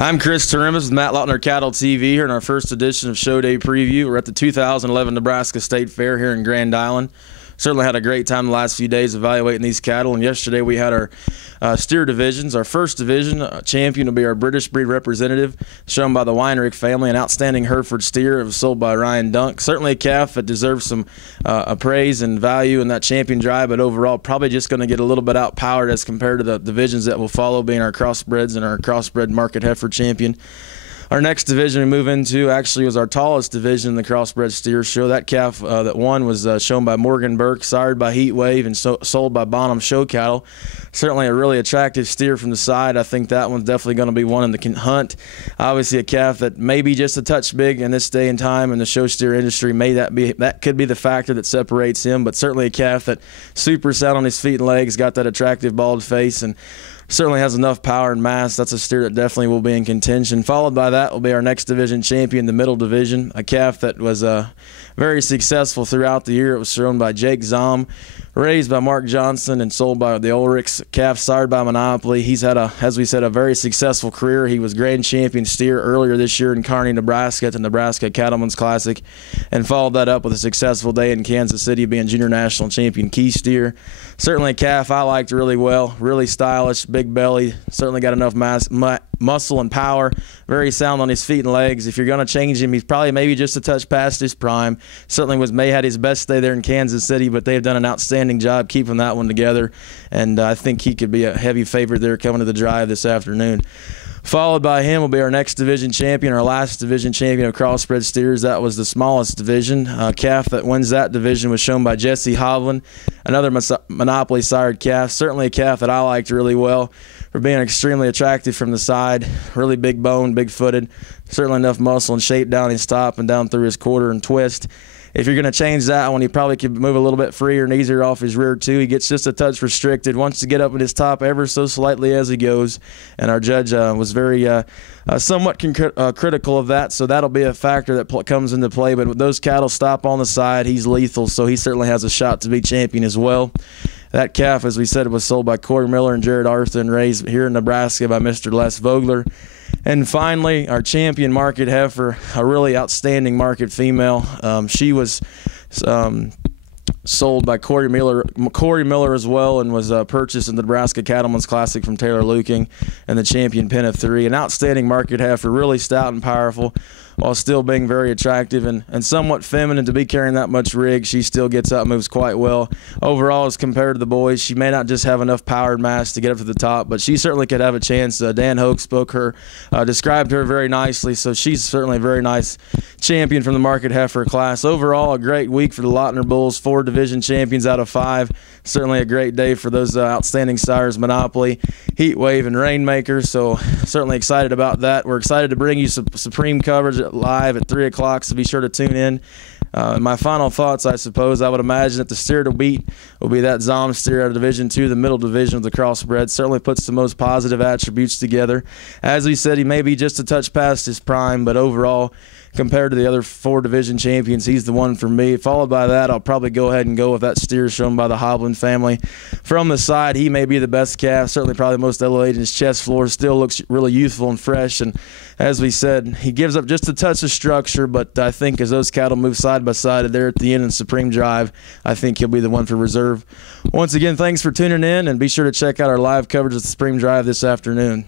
I'm Chris Turimis with Matt Lautner Cattle TV here in our first edition of Show Day Preview. We're at the 2011 Nebraska State Fair here in Grand Island. Certainly had a great time the last few days evaluating these cattle, and yesterday we had our steer divisions. Our first division champion will be our British breed representative, shown by the Weinrich family, an outstanding Hereford steer. It was sold by Ryan Dunk. Certainly a calf that deserves some praise and value in that champion drive, but overall probably just going to get a little bit outpowered as compared to the divisions that will follow, being our crossbreds and our crossbred market heifer champion. Our next division we move into actually was our tallest division in the crossbred steer show. That calf that won was shown by Morgan Burke, sired by Heat Wave, and sold by Bonham Show Cattle. Certainly a really attractive steer from the side. I think that one's definitely going to be one in the hunt. Obviously a calf that may be just a touch big in this day and time in the show steer industry. That could be the factor that separates him, but certainly a calf that super sound on his feet and legs, got that attractive bald face, and certainly has enough power and mass. That's a steer that definitely will be in contention. Followed by that will be our next division champion, the middle division, a calf that was very successful throughout the year. It was shown by Jake Zom, raised by Mark Johnson, and sold by the Ulrichs. Calf sired by Monopoly. He's had, as we said, a very successful career. He was grand champion steer earlier this year in Kearney, Nebraska at the Nebraska Cattlemen's Classic, and followed that up with a successful day in Kansas City being junior national champion key steer. Certainly a calf I liked really well, really stylish, big belly, certainly got enough muscle and power, very sound on his feet and legs. If you're going to change him, he's probably maybe just a touch past his prime. Certainly had his best day there in Kansas City, but they've done an outstanding job keeping that one together, and I think he could be a heavy favorite there coming to the drive this afternoon. Followed by him will be our next division champion, our last division champion of crossbred steers. That was the smallest division. A calf that wins that division was shown by Jesse Hovland, another Monopoly sired calf. Certainly a calf that I liked really well for being extremely attractive from the side. Really big bone, big footed. Certainly enough muscle and shape down his top and down through his quarter and twist. If you're going to change that one, he probably could move a little bit freer and easier off his rear too. He gets just a touch restricted, wants to get up at his top ever so slightly as he goes, and our judge was very somewhat critical of that, so that'll be a factor that comes into play. But with those cattle stop on the side, he's lethal, so he certainly has a shot to be champion as well. That calf, as we said, was sold by Corey Miller and Jared Arthur and raised here in Nebraska by Mr. Les Vogler. And finally, our champion market heifer, a really outstanding market female. She was sold by Corey Miller as well, and was purchased in the Nebraska Cattlemen's Classic from Taylor Luking and the champion pen of 3. An outstanding market heifer, really stout and powerful, while still being very attractive and somewhat feminine to be carrying that much rig. She still gets out and moves quite well. Overall, as compared to the boys, she may not just have enough power and mass to get up to the top, but she certainly could have a chance. Dan Hoke described her very nicely, so she's certainly a very nice champion from the market heifer class. Overall, a great week for the Lautner Bulls, 4 division champions out of 5. Certainly a great day for those outstanding sires, Monopoly, Heat Wave, and Rainmaker, so certainly excited about that. We're excited to bring you supreme coverage live at 3 o'clock, so be sure to tune in. My final thoughts, I suppose, I would imagine that the steer to beat will be that Zom steer out of Division 2, the middle division of the crossbred. Certainly puts the most positive attributes together. As we said, he may be just a touch past his prime, but overall, compared to the other 4 division champions, he's the one for me. Followed by that, I'll probably go ahead and go with that steer shown by the Hovland family. From the side, he may be the best calf, certainly probably the most elevated. His chest floor still looks really youthful and fresh, and as we said, he gives up just a touch of structure, but I think as those cattle move side by side there at the end in Supreme Drive, I think he'll be the one for reserve. Once again, thanks for tuning in, and be sure to check out our live coverage of the Supreme Drive this afternoon.